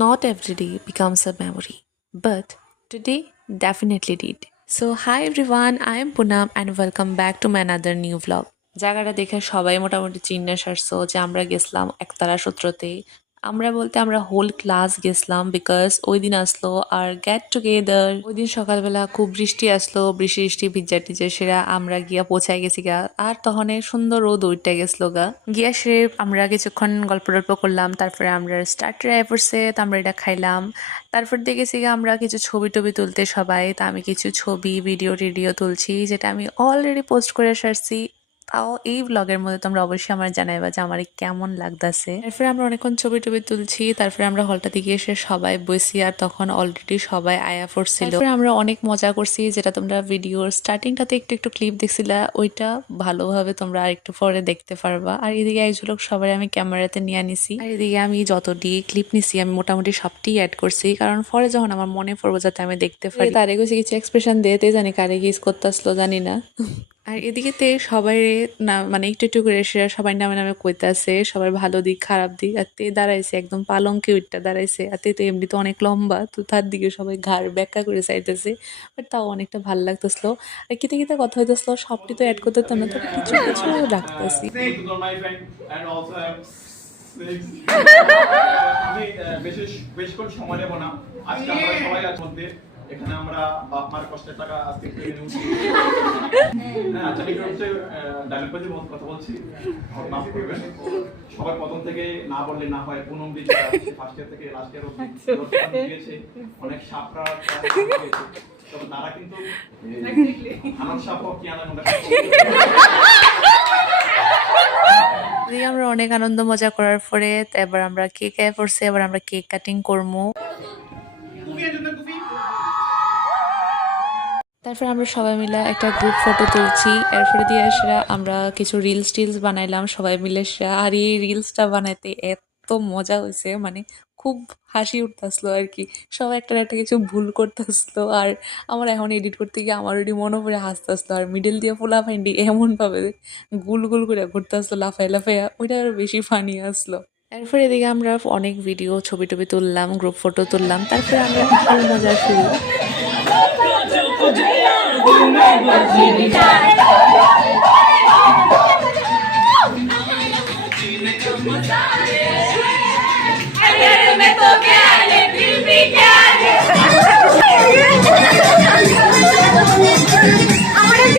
Not every day becomes a memory, but today definitely did. So, hi everyone, I am Punam and welcome back to my another new vlog. জায়গাটা দেখে সবাই মোটামুটি চিন্না সারছো যে আমরা গেছিলাম একতারা সূত্রতে। আমরা বলতে আমরা হোল ক্লাস গেছিলাম বিকজ ওই দিন আসলো আর গেট টুগেদার। ওই দিন সকালবেলা খুব বৃষ্টি আসলো, বৃষ্টি বৃষ্টি ভিজা টিজা সেরা আমরা গিয়া পৌঁছায় গেছি গা। আর তখন সুন্দর রোদ উঠতে গেছিল গা। গিয়া সে আমরা কিছুক্ষণ গল্প টল্প করলাম, তারপরে আমরা স্টার্টার আয় পড়ছে, তো আমরা এটা খাইলাম। তারপর দেখেছি গা আমরা কিছু ছবি টবি তুলতে সবাই, তা আমি কিছু ছবি ভিডিও টিডিও তুলছি যেটা আমি অলরেডি পোস্ট করে সারছি। তাও এই ভ্লগের মধ্যে তোমরা অবশ্যই আমার জানাইবা যে আমার কেমন লাগতেছে। তারপরে আমরা অনেকক্ষণ ছবি টবি তুলছি, তারপরে আমরা হলটা দিকে এসে সবাই বসি আর তখন অলরেডি সবাই আয়া পড়ছিল। তারপরে আমরা অনেক মজা করছি, যেটা তোমরা ভিডিওর স্টার্টিংটাতে একটু একটু ক্লিপ দেখছিলা, ওইটা ভালোভাবে তোমরা আর একটু পরে দেখতে পারবা। আর এদিকে এই ঝলক সবাই আমি ক্যামেরাতে নিয়ে নিছি, আর এদিকে আমি যতটি ক্লিপ নিছি আমি মোটামুটি সবটি অ্যাড করছি, কারণ পরে যখন আমার মনে পড়বো যাতে আমি দেখতে পারি। তার এগোছে কিছু এক্সপ্রেশন দিতে জানি কারে গিস করতে আসলো জানি না। আর এদিকেতে সবাই না মানে একটু একটু করে এসে সবাই নামে নামে কইতে আছে সবার ভালো দিক খারাপ দিক। আর তে দাঁড়াইছে একদম পালঙ্কে উঠটা দাঁড়াইছে, আর তে তো এমনি তো অনেক লম্বা, তো তার দিকে সবাই ঘাড় ব্যাখ্যা করে চাইতেছে, বাট তাও অনেকটা ভালো লাগতেছিল। আর কিতে কিতে কথা হইতেছিল, সবটি তো অ্যাড করতে না, তো কিছু কিছু রাখতেছি। আমি বেশিক্ষণ সময় নেব না। আজকে আমরা সবাই আজ মধ্যে এখানে আমরা বাপ মার কষ্টের টাকা আজকে পেয়ে নিচ্ছি। হ্যাঁ, আচ্ছা আমি হচ্ছে ডায়লগ বাজি কথা বলছি, মাফ করবেন। সবার প্রথম থেকে না বললে না হয়, পুনম দি ফার্স্ট ইয়ার থেকে লাস্ট ইয়ার অবধি দিয়েছে, অনেক সাপরা দিয়েছে, তবে তারা কিন্তু আনন্দ সাপ কি আনন্দ আমরা অনেক আনন্দ মজা করার পরে এবার আমরা কেক আয় পড়ছে, এবার আমরা কেক কাটিং করবো। তারপর আমরা সবাই মিলে একটা গ্রুপ ফটো তুলছি, এরপরে দিয়ে সেরা আমরা কিছু রিলস টিলস বানাইলাম সবাই মিলে সেরা। আর এই রিলসটা বানাইতে এত মজা হয়েছে, মানে খুব হাসি উঠতেছিল আর কি, সবাই একটা একটা কিছু ভুল করতেছিল। আর আমার এখন এডিট করতে গিয়ে আমার ওইটি মনে পড়ে হাসতে আসলো, আর মিডল দিয়ে ফোলা ফাইন্ডি এমন ভাবে গুল গুল করে ঘুরতে আসলো লাফাই লাফাইয়া, ওইটা আরো বেশি ফানি আসলো। এরপরে এদিকে আমরা অনেক ভিডিও ছবি টবি তুললাম, গ্রুপ ফটো তুললাম, তারপরে আমরা আসল মজা শুরু।